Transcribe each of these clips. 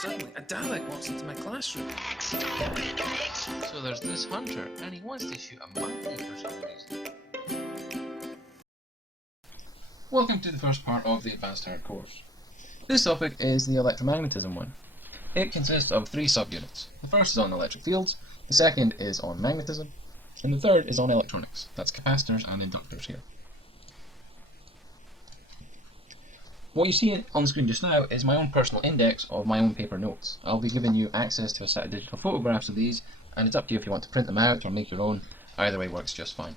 Suddenly, a Dalek walks into my classroom. So there's this hunter, and he wants to shoot a monkey for some reason. Welcome to the first part of the Advanced Hard course. This topic is the electromagnetism one. It consists of 3 subunits. The first is on electric fields, the second is on magnetism, and the third is on electronics. That's capacitors and inductors here. What you see on the screen just now is my own personal index of my own paper notes. I'll be giving you access to a set of digital photographs of these, and it's up to you if you want to print them out or make your own. Either way works just fine.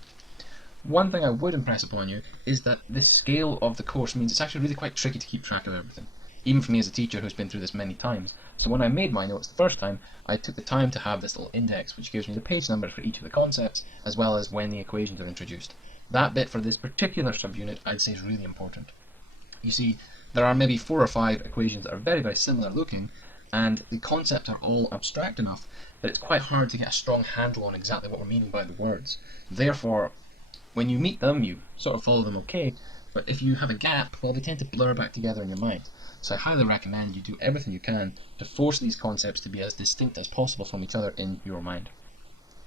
One thing I would impress upon you is that the scale of the course means it's actually really quite tricky to keep track of everything, even for me as a teacher who's been through this many times. So when I made my notes the first time, I took the time to have this little index which gives me the page numbers for each of the concepts, as well as when the equations are introduced. That bit for this particular subunit I'd say is really important. You see, there are maybe 4 or 5 equations that are very, very similar looking, and the concepts are all abstract enough that it's quite hard to get a strong handle on exactly what we're meaning by the words. Therefore, when you meet them, you sort of follow them okay, but if you have a gap, well, they tend to blur back together in your mind. So I highly recommend you do everything you can to force these concepts to be as distinct as possible from each other in your mind.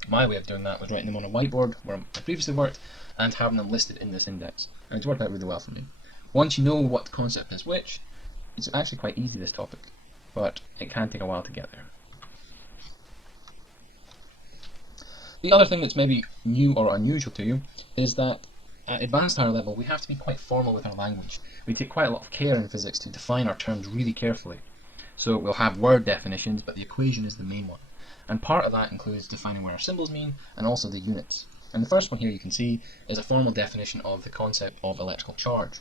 My way of doing that was writing them on a whiteboard where I previously worked and having them listed in this index, and it's worked out really well for me. Once you know what concept is which, it's actually quite easy, this topic, but it can take a while to get there. The other thing that's maybe new or unusual to you is that at advanced higher level we have to be quite formal with our language. We take quite a lot of care in physics to define our terms really carefully. So we'll have word definitions, but the equation is the main one. And part of that includes defining what our symbols mean and also the units. And the first one here you can see is a formal definition of the concept of electrical charge.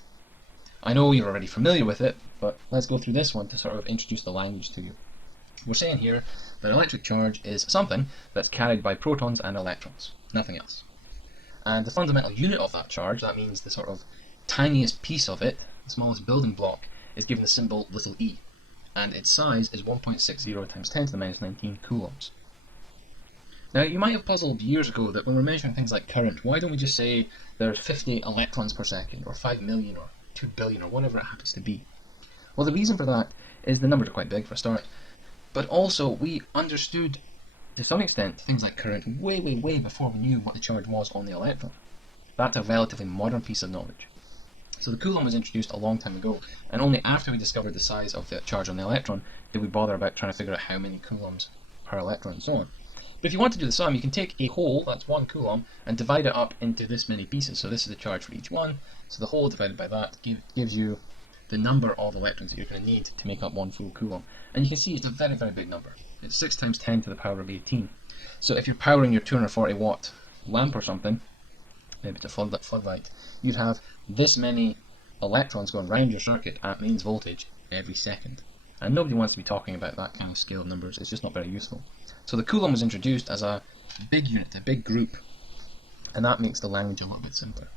I know you're already familiar with it, but let's go through this one to sort of introduce the language to you. We're saying here that electric charge is something that's carried by protons and electrons, nothing else. And the fundamental unit of that charge, that means the sort of tiniest piece of it, the smallest building block, is given the symbol little e, and its size is 1.60 times 10 to the minus 19 coulombs. Now, you might have puzzled years ago that when we're measuring things like current, why don't we just say there's 50 electrons per second, or 5 million, or 2 billion, or whatever it happens to be? Well, the reason for that is the numbers are quite big for a start, but also we understood to some extent things like current way before we knew what the charge was on the electron. That's a relatively modern piece of knowledge. So the Coulomb was introduced a long time ago, and only after we discovered the size of the charge on the electron did we bother about trying to figure out how many coulombs per electron and so on. But if you want to do the sum, you can take a whole, that's 1 coulomb, and divide it up into this many pieces. So this is the charge for each one, so the whole divided by that gives you the number of electrons that you're going to need to make up 1 full coulomb. And you can see it's a very, very big number. It's 6 times 10 to the power of 18. So if you're powering your 240 watt lamp or something, maybe it's a floodlight, you'd have this many electrons going round your circuit at mains voltage every second. And nobody wants to be talking about that kind of scale of numbers. It's just not very useful. So the Coulomb was introduced as a big unit, a big group, and that makes the language a little bit simpler.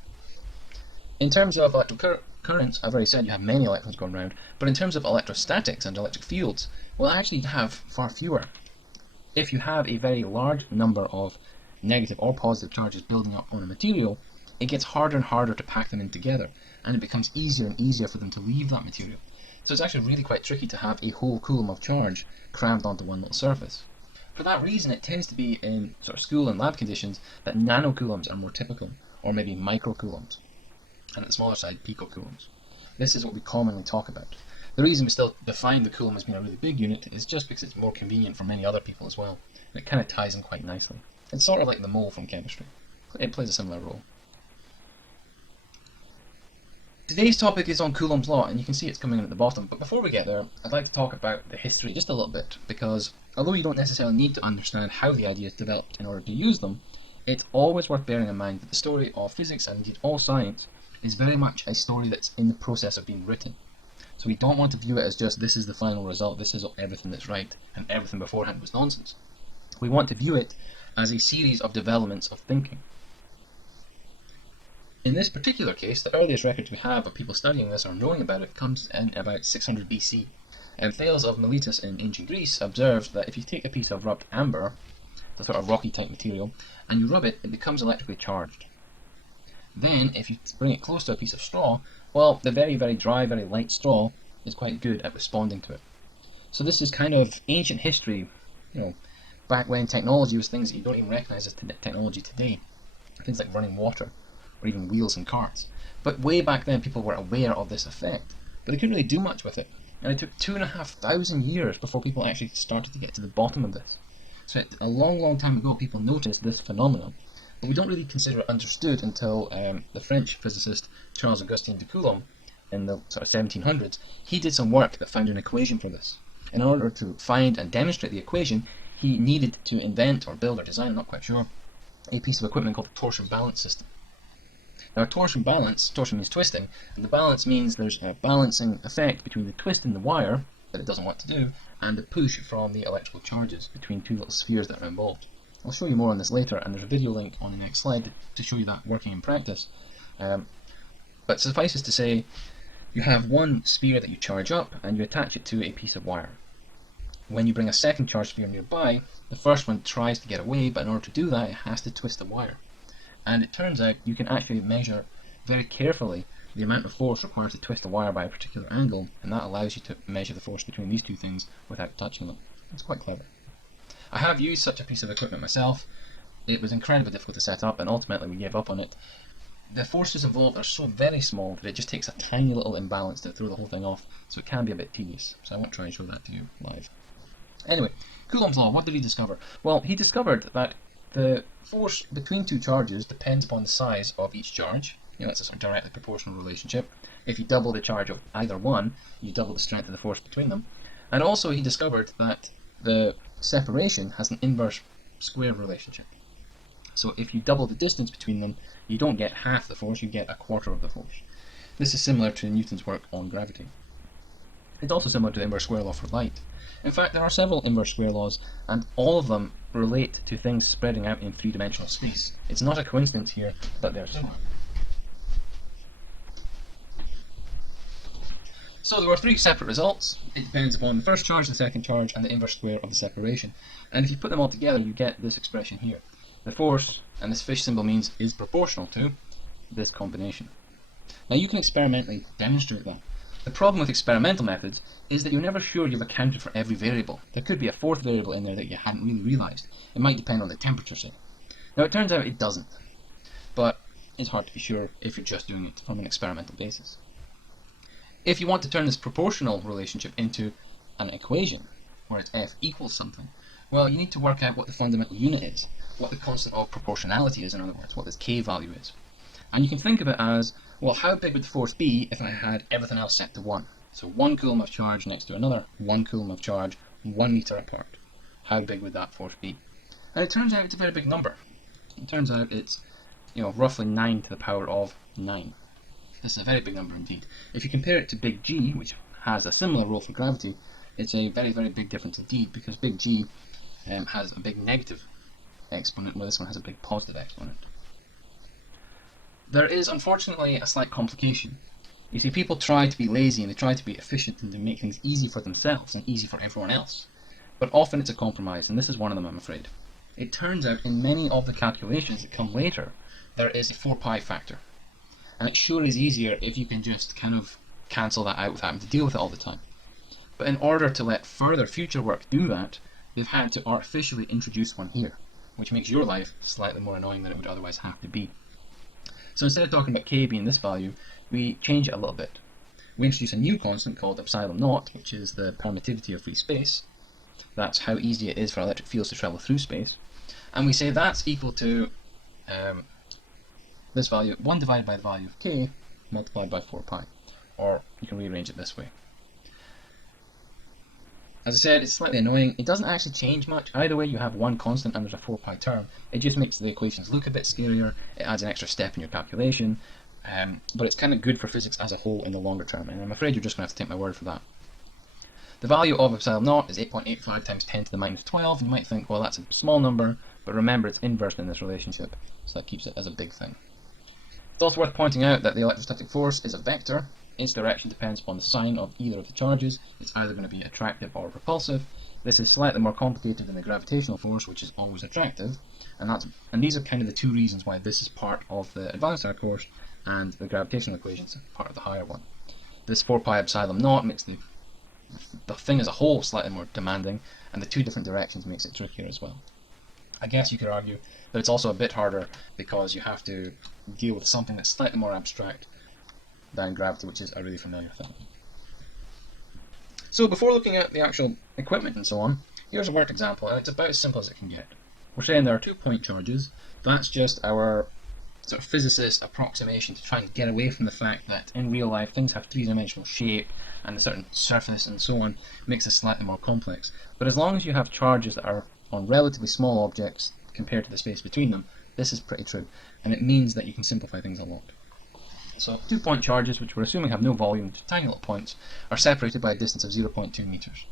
In terms of electrical currents, I've already said you have many electrons going around, but in terms of electrostatics and electric fields, well, actually you have far fewer. If you have a very large number of negative or positive charges building up on a material, it gets harder and harder to pack them in together, and it becomes easier and easier for them to leave that material. So it's actually really quite tricky to have a whole coulomb of charge crammed onto one little surface. For that reason, it tends to be in sort of school and lab conditions that nanocoulombs are more typical, or maybe microcoulombs, and at the smaller side, picocoulombs. This is what we commonly talk about. The reason we still define the coulomb as being a really big unit is just because it's more convenient for many other people as well, and it kind of ties in quite nicely. It's sort of like the mole from chemistry. It plays a similar role. Today's topic is on Coulomb's law, and you can see it's coming in at the bottom, but before we get there, I'd like to talk about the history just a little bit, because although you don't necessarily need to understand how the ideas developed in order to use them, it's always worth bearing in mind that the story of physics, and indeed all science, is very much a story that's in the process of being written. So we don't want to view it as just this is the final result, this is everything that's right, and everything beforehand was nonsense. We want to view it as a series of developments of thinking. In this particular case, the earliest records we have of people studying this or knowing about it comes in about 600 BC. And Thales of Miletus in ancient Greece observed that if you take a piece of rubbed amber, the sort of rocky type material, and you rub it, it becomes electrically charged. Then, if you bring it close to a piece of straw, well, the very, very dry, very light straw is quite good at responding to it. So this is kind of ancient history, you know, back when technology was things that you don't even recognize as technology today. Things like running water, or even wheels and carts. But way back then people were aware of this effect, but they couldn't really do much with it. And it took 2,500 years before people actually started to get to the bottom of this. So a long, long time ago people noticed this phenomenon, but we don't really consider it understood until the French physicist Charles Augustin de Coulomb in the sort of 1700s, he did some work that found an equation for this. In order to find and demonstrate the equation, he needed to invent or build or design, I'm not quite sure, a piece of equipment called a torsion balance system. Now a torsion means twisting, and the balance means there's a balancing effect between the twist in the wire that it doesn't want to do, and the push from the electrical charges between two little spheres that are involved. I'll show you more on this later, and there's a video link on the next slide to show you that working in practice. But suffices to say, you have one sphere that you charge up, and you attach it to a piece of wire. When you bring a second charged sphere nearby, the first one tries to get away, but in order to do that, it has to twist the wire. And it turns out you can actually measure very carefully the amount of force required to twist a wire by a particular angle, and that allows you to measure the force between these two things without touching them. It's quite clever. I have used such a piece of equipment myself. It was incredibly difficult to set up, and ultimately we gave up on it. The forces involved are so very small that it just takes a tiny little imbalance to throw the whole thing off, so it can be a bit tedious. So I won't try and show that to you live. Anyway, Coulomb's law, what did he discover? Well, he discovered that the force between two charges depends upon the size of each charge. That's a sort of directly proportional relationship. If you double the charge of either one, you double the strength of the force between them. And also he discovered that the separation has an inverse square relationship. So if you double the distance between them, you don't get half the force, you get a quarter of the force. This is similar to Newton's work on gravity. It's also similar to the inverse square law for light. In fact, there are several inverse square laws, and all of them relate to things spreading out in three-dimensional space. It's not a coincidence here that they're similar. So there were three separate results. It depends upon the first charge, the second charge, and the inverse square of the separation. And if you put them all together, you get this expression here. The force, and this fish symbol means, is proportional to this combination. Now you can experimentally demonstrate that. The problem with experimental methods is that you're never sure you've accounted for every variable. There could be a fourth variable in there that you hadn't really realised. It might depend on the temperature, say. Now it turns out it doesn't, but it's hard to be sure if you're just doing it from an experimental basis. If you want to turn this proportional relationship into an equation, where it's f equals something, well, you need to work out what the fundamental unit is, what the constant of proportionality is, in other words, what this k value is. And you can think of it as, well, how big would the force be if I had everything else set to 1? So 1 coulomb of charge next to another 1 coulomb of charge 1 meter apart. How big would that force be? And it turns out it's a very big number. It turns out it's, roughly 9 to the power of 9. This is a very big number indeed. If you compare it to big G, which has a similar role for gravity, it's a very, very big difference indeed, because big G has a big negative exponent, where this one has a big positive exponent. There is unfortunately a slight complication. You see, people try to be lazy and they try to be efficient and to make things easy for themselves and easy for everyone else. But often it's a compromise, and this is one of them, I'm afraid. It turns out in many of the calculations that come later, there is a 4 pi factor. And it sure is easier if you can just kind of cancel that out without having to deal with it all the time. But in order to let further future work do that, they've had to artificially introduce one here, which makes your life slightly more annoying than it would otherwise have to be. So instead of talking about k being this value, we change it a little bit. We introduce a new constant called epsilon naught, which is the permittivity of free space. That's how easy it is for electric fields to travel through space. And we say that's equal to this value, 1 divided by the value of k, multiplied by 4 pi. Or you can rearrange it this way. As I said, it's slightly annoying. It doesn't actually change much. Either way, you have one constant and there's a 4 pi term. It just makes the equations look a bit scarier. It adds an extra step in your calculation. But it's kind of good for physics as a whole in the longer term, and I'm afraid you're just going to have to take my word for that. The value of epsilon naught is 8.85 times 10 to the minus 12. You might think, well, that's a small number, but remember it's inverse in this relationship, so that keeps it as a big thing. It's also worth pointing out that the electrostatic force is a vector. Its direction depends upon the sign of either of the charges. It's either going to be attractive or repulsive. This is slightly more complicated than the gravitational force, which is always attractive, and these are kind of the two reasons why this is part of the advanced higher course and the gravitational equations are part of the higher one. This 4 pi epsilon naught makes the the thing as a whole slightly more demanding, and the two different directions makes it trickier as well. I guess you could argue that it's also a bit harder because you have to deal with something that's slightly more abstract than gravity, which is a really familiar thing. So before looking at the actual equipment and so on, here's a worked example, and it's about as simple as it can get. We're saying there are 2 point charges. That's just our sort of physicist approximation to try and get away from the fact that in real life things have three-dimensional shape and a certain surface and so on makes it slightly more complex. But as long as you have charges that are on relatively small objects compared to the space between them, this is pretty true, and it means that you can simplify things a lot. So 2 point charges, which we're assuming have no volume, just tiny little points, are separated by a distance of 0.2 meters.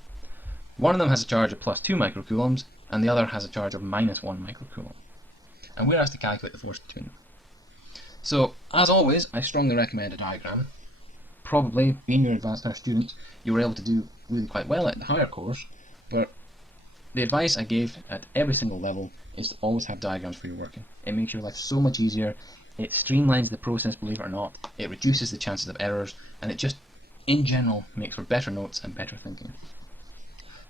One of them has a charge of plus 2 microcoulombs, and the other has a charge of minus 1 microcoulomb. And we're asked to calculate the force between them. So, as always, I strongly recommend a diagram. Probably, being your advanced higher student, you were able to do really quite well at the higher course, but the advice I gave at every single level is to always have diagrams for your working. It makes your life so much easier, it streamlines the process, believe it or not, it reduces the chances of errors, and it just, in general, makes for better notes and better thinking.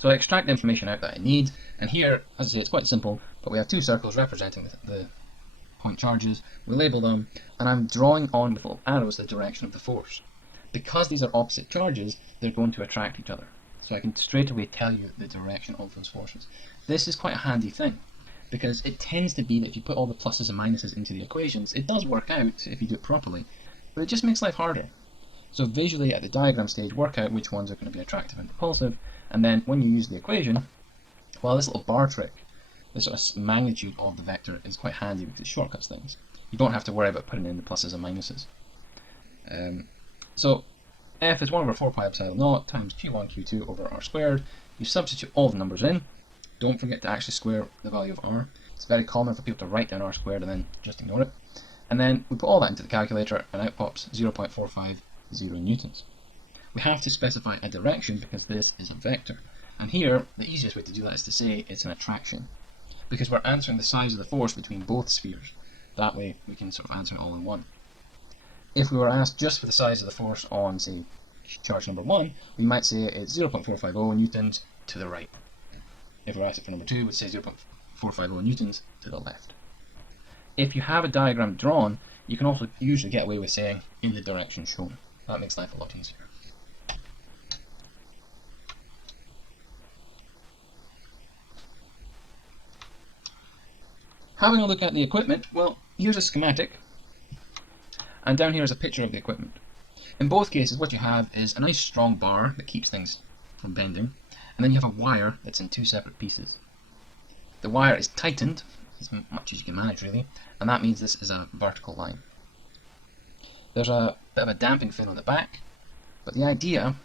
So I extract the information out that I need, and here, as I say, it's quite simple, but we have two circles representing the point charges, we label them, and I'm drawing on with little arrows the direction of the force. Because these are opposite charges, they're going to attract each other. So I can straight away tell you the direction of those forces. This is quite a handy thing, because it tends to be that if you put all the pluses and minuses into the equations, it does work out if you do it properly, but it just makes life harder. So visually at the diagram stage, work out which ones are going to be attractive and repulsive, and then when you use the equation, well, this little bar trick, the sort of magnitude of the vector is quite handy because it shortcuts things. You don't have to worry about putting in the pluses and minuses. So F is 1 over 4 pi epsilon naught times Q1 Q2 over R squared. You substitute all the numbers in. Don't forget to actually square the value of R. It's very common for people to write down R squared and then just ignore it. And then we put all that into the calculator and out pops 0.450 newtons. We have to specify a direction because this is a vector. And here, the easiest way to do that is to say it's an attraction, because we're answering the size of the force between both spheres. That way we can sort of answer it all in one. If we were asked just for the size of the force on, say, charge number 1, we might say it's 0.450 newtons to the right. If we were asked it for number 2, we'd say 0.450 newtons to the left. If you have a diagram drawn, you can also usually get away with saying in the direction shown. That makes life a lot easier. Having a look at the equipment, well, here's a schematic, and down here is a picture of the equipment. In both cases, what you have is a nice strong bar that keeps things from bending, and then you have a wire that's in two separate pieces. The wire is tightened, as much as you can manage really, and that means this is a vertical line. There's a bit of a damping fin on the back, but the idea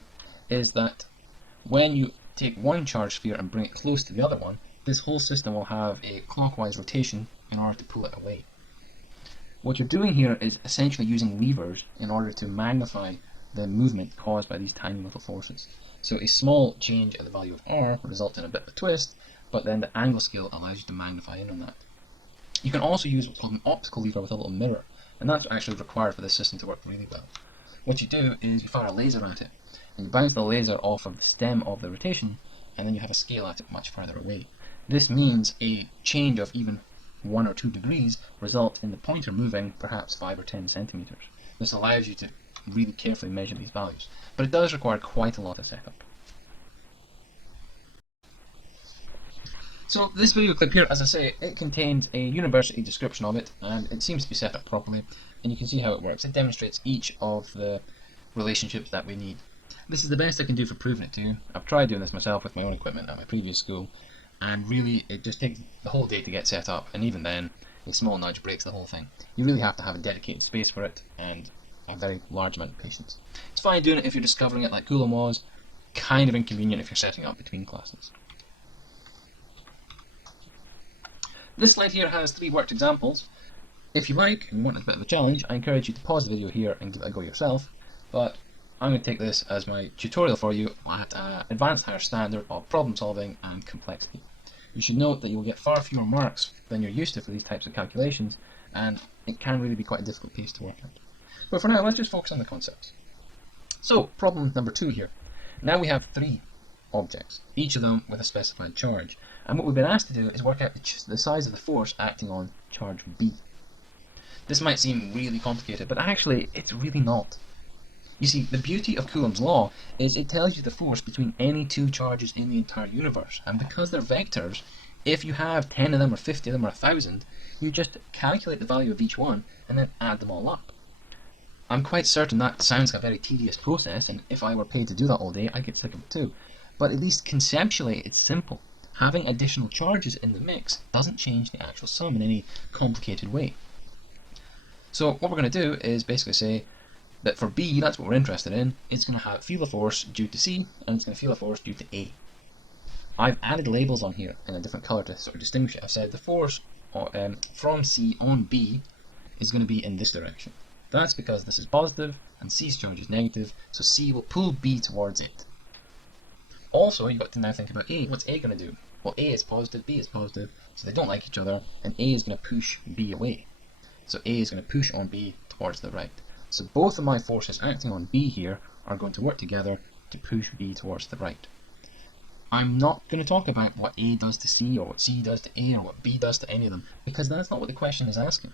is that when you take one charged sphere and bring it close to the other one, this whole system will have a clockwise rotation in order to pull it away. What you're doing here is essentially using levers in order to magnify the movement caused by these tiny little forces. So a small change in the value of R will result in a bit of a twist, but then the angle scale allows you to magnify in on that. You can also use what's called an optical lever with a little mirror, and that's actually required for this system to work really well. What you do is you fire a laser at it, and you bounce the laser off of the stem of the rotation, and then you have a scale at it much further away. This means a change of even 1 or 2 degrees result in the pointer moving perhaps 5 or 10 centimeters. This allows you to really carefully measure these values, but it does require quite a lot of setup. So this video clip here, as I say, it contains a university description of it, and it seems to be set up properly, and you can see how it works. It demonstrates each of the relationships that we need. This is the best I can do for proving it to you. I've tried doing this myself with my own equipment at my previous school, and really it just takes the whole day to get set up, and even then a small nudge breaks the whole thing. You really have to have a dedicated space for it and a very large amount of patience. It's fine doing it if you're discovering it like Coulomb was, kind of inconvenient if you're setting up between classes. This slide here has 3 worked examples. If you like and you want a bit of a challenge, I encourage you to pause the video here and give it a go yourself, but I'm going to take this as my tutorial for you at an advanced higher standard of problem solving and complexity. You should note that you'll get far fewer marks than you're used to for these types of calculations, and it can really be quite a difficult piece to work out. But for now, let's just focus on the concepts. So, problem number 2 here. Now we have 3 objects, each of them with a specified charge. And what we've been asked to do is work out the size of the force acting on charge B. This might seem really complicated, but actually it's really not. You see, the beauty of Coulomb's law is it tells you the force between any two charges in the entire universe, and because they're vectors, if you have 10 of them or 50 of them or 1,000, you just calculate the value of each one and then add them all up. I'm quite certain that sounds like a very tedious process, and if I were paid to do that all day, I'd get sick of it too. But at least conceptually, it's simple. Having additional charges in the mix doesn't change the actual sum in any complicated way. So what we're going to do is basically say that for B, that's what we're interested in, it's going to feel a force due to C, and it's going to feel a force due to A. I've added labels on here in a different colour to sort of distinguish it. I've said the force from C on B is going to be in this direction. That's because this is positive and C's charge is negative, so C will pull B towards it. Also, you've got to now think about A. What's A going to do? Well, A is positive, B is positive, so they don't like each other, and A is going to push B away. So A is going to push on B towards the right. So both of my forces acting on B here are going to work together to push B towards the right. I'm not going to talk about what A does to C, or what C does to A, or what B does to any of them, because that's not what the question is asking.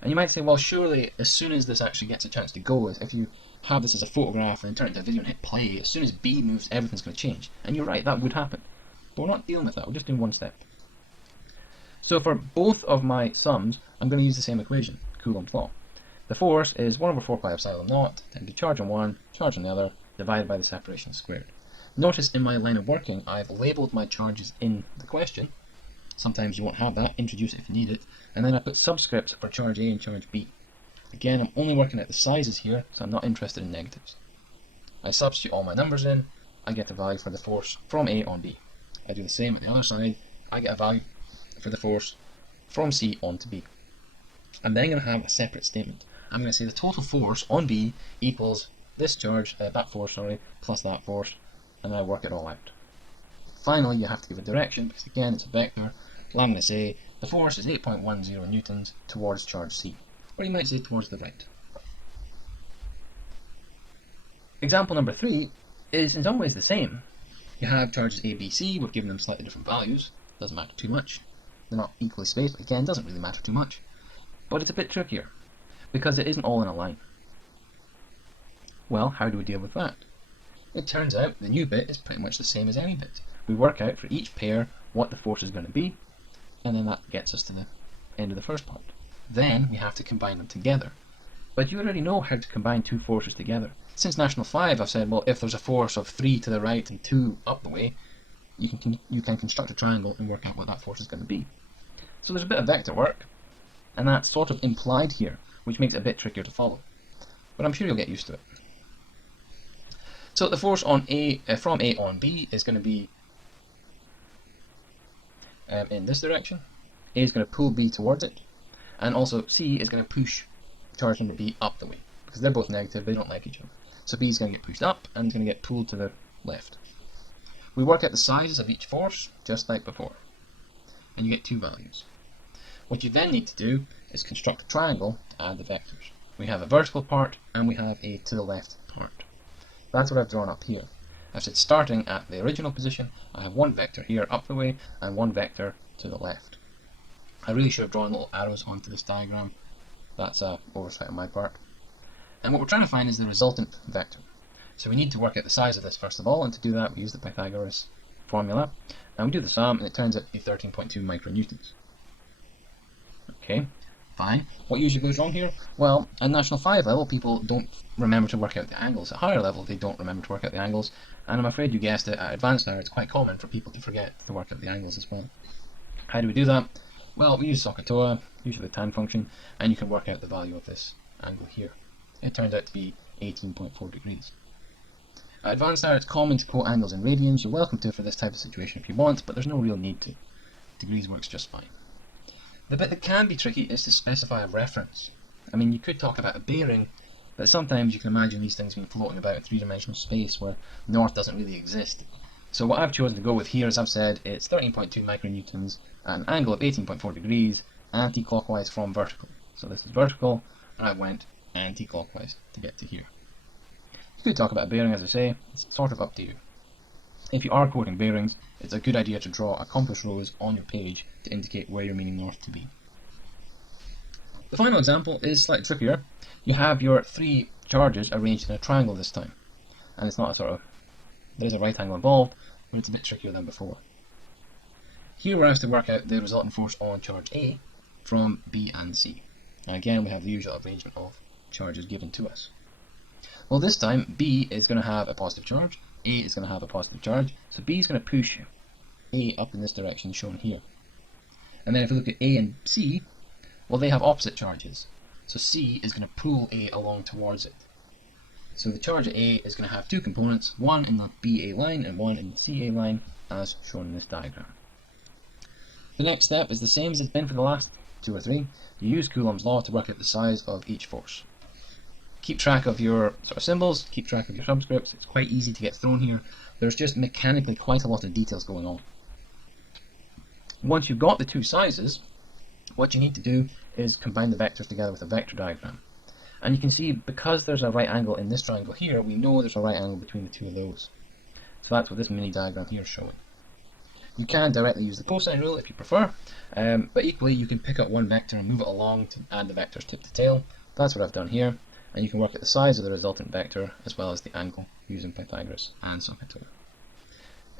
And you might say, well, surely as soon as this actually gets a chance to go, if you have this as a photograph and then turn it into a video and hit play, as soon as B moves, everything's going to change. And you're right, that would happen. But we're not dealing with that, we're just doing one step. So for both of my sums, I'm going to use the same equation, Coulomb's law. The force is 1 over 4 pi epsilon naught, times the charge on one, charge on the other, divided by the separation squared. Notice in my line of working, I've labelled my charges in the question. Sometimes you won't have that, introduce it if you need it. And then I put subscripts for charge A and charge B. Again, I'm only working out the sizes here, so I'm not interested in negatives. I substitute all my numbers in, I get a value for the force from A on B. I do the same on the other side, I get a value for the force from C on to B. I'm then going to have a separate statement. I'm going to say the total force on B equals this charge, that force, plus that force, and then I work it all out. Finally, you have to give a direction, because again, it's a vector. Well, I'm going to say the force is 8.10 newtons towards charge C, or you might say towards the right. Example number 3 is in some ways the same. You have charges A, B, C, we've given them slightly different values, doesn't matter too much. They're not equally spaced, but again, doesn't really matter too much. But it's a bit trickier, because it isn't all in a line. Well, how do we deal with that? It turns out the new bit is pretty much the same as any bit. We work out for each pair what the force is going to be, and then that gets us to the end of the first part. Then we have to combine them together. But you already know how to combine two forces together. Since National 5, I've said, well, if there's a force of 3 to the right and 2 up the way, you can construct a triangle and work out what that force is going to be. So there's a bit of vector work, and that's sort of implied here, which makes it a bit trickier to follow. But I'm sure you'll get used to it. So the force on from A on B is going to be in this direction. A is going to pull B towards it, and also C is going to push charge number B up the way, because they're both negative, they don't like each other. So B is going to get pushed up, and it's going to get pulled to the left. We work out the sizes of each force, just like before, and you get two values. What you then need to do is construct a triangle to add the vectors. We have a vertical part, and we have a to the left part. That's what I've drawn up here. I've said starting at the original position, I have one vector here up the way, and one vector to the left. I really should have drawn little arrows onto this diagram. That's an oversight on my part. And what we're trying to find is the resultant vector. So we need to work out the size of this first of all, and to do that we use the Pythagoras formula. And we do the sum, and it turns out to be 13.2 micronewtons. Okay, fine. What usually goes wrong here? Well, at National 5 level, people don't remember to work out the angles. At higher level, they don't remember to work out the angles. And I'm afraid you guessed it, at advanced higher, it's quite common for people to forget to work out the angles as well. How do we do that? Well, we use SOHCAHTOA, usually the tan function, and you can work out the value of this angle here. It turns out to be 18.4 degrees. At advanced higher, it's common to quote angles in radians. You're welcome to for this type of situation if you want, but there's no real need to. Degrees works just fine. The bit that can be tricky is to specify a reference. I mean, you could talk about a bearing, but sometimes you can imagine these things being floating about in three-dimensional space where north doesn't really exist. So what I've chosen to go with here, as I've said, it's 13.2 micronewtons at an angle of 18.4 degrees, anti-clockwise from vertical. So this is vertical, and I went anti-clockwise to get to here. You could talk about a bearing, as I say, it's sort of up to you. If you are quoting bearings, it's a good idea to draw a compass rose on your page to indicate where you're meaning north to be. The final example is slightly trickier. You have your three charges arranged in a triangle this time, and it's not a sort of, there is a right angle involved, but it's a bit trickier than before. Here we're asked to work out the resultant force on charge A from B and C. And again, we have the usual arrangement of charges given to us. Well, this time B is going to have a positive charge, A is going to have a positive charge, so B is going to push A up in this direction shown here. And then if we look at A and C, well, they have opposite charges, so C is going to pull A along towards it. So the charge at A is going to have two components, one in the BA line and one in the CA line, as shown in this diagram. The next step is the same as it's been for the last two or three. You use Coulomb's law to work out the size of each force. Keep track of your sort of symbols, keep track of your subscripts. It's quite easy to get thrown here. There's just mechanically quite a lot of details going on. Once you've got the two sizes, what you need to do is combine the vectors together with a vector diagram. And you can see, because there's a right angle in this triangle here, we know there's a right angle between the two of those. So that's what this mini diagram here is showing. You can directly use the cosine rule if you prefer, but equally you can pick up one vector and move it along to add the vectors tip to tail. That's what I've done here, and you can work out the size of the resultant vector as well as the angle using Pythagoras and SumPy.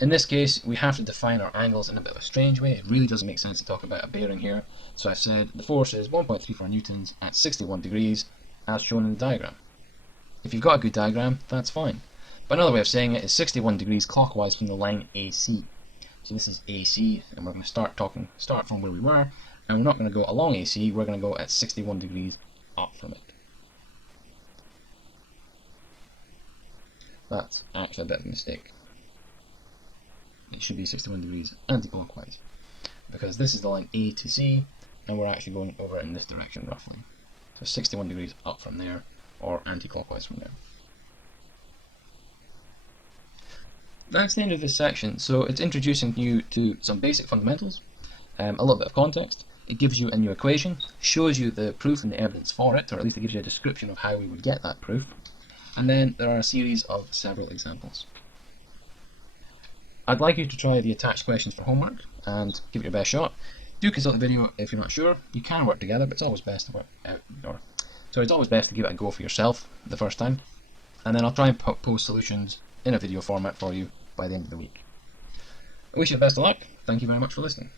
In this case, we have to define our angles in a bit of a strange way. It really doesn't make sense to talk about a bearing here. So I said the force is 1.34 newtons at 61 degrees, as shown in the diagram. If you've got a good diagram, that's fine. But another way of saying it is 61 degrees clockwise from the line AC. So this is AC, and we're going to start from where we were, and we're not going to go along AC, we're going to go at 61 degrees up from it. That's actually a bit of a mistake. It should be 61 degrees anti-clockwise, because this is the line A to C, and we're actually going over in this direction roughly. So 61 degrees up from there, or anti-clockwise from there. That's the end of this section. So it's introducing you to some basic fundamentals, a little bit of context. It gives you a new equation, shows you the proof and the evidence for it, or at least it gives you a description of how we would get that proof. And then there are a series of several examples. I'd like you to try the attached questions for homework and give it your best shot. Do consult the video if you're not sure. You can work together, but it's always best to it's always best to give it a go for yourself the first time. And then I'll try and post solutions in a video format for you by the end of the week. I wish you the best of luck. Thank you very much for listening.